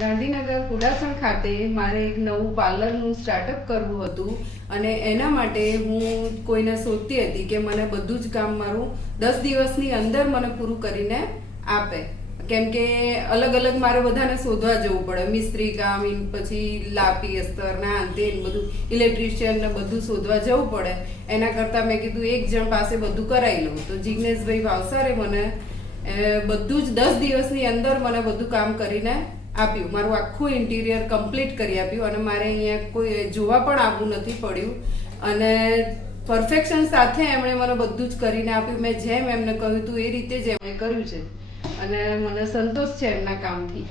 ગાંધીનગર કુડાસણ ખાતે મારે એક નવું પાર્લરનું સ્ટાર્ટઅપ કરવું હતું અને એના માટે હું કોઈને શોધતી હતી કે મને બધું જ કામ મારું 10 દિવસની અંદર મને પૂરું કરીને આપે. કેમ કે અલગ અલગ મારે બધાને શોધવા જવું પડે, મિસ્ત્રી કામ, પછી લાપી અસ્તર ના અંતે બધું ઇલેક્ટ્રિશિયન ને બધું શોધવા જવું પડે. એના કરતાં મેં કીધું એક જણ પાસે બધું કરાવી લઉં. તો જિગ્નેશભાઈ ભાવસારે મને બધું જ 10 દિવસની અંદર મને બધું કામ કરીને આપ્યું. મારું આખું ઇન્ટિરિયર કમ્પ્લીટ કરી આપ્યું અને મારે અહીંયા કોઈ જોવા પણ આવવું નથી પડ્યું અને પરફેક્શન સાથે એમણે મને બધું જ કરીને આપ્યું. મેં જેમ એમને કહ્યું હતું એ રીતે જ એમણે કર્યું છે અને મને સંતોષ છે એમના કામથી.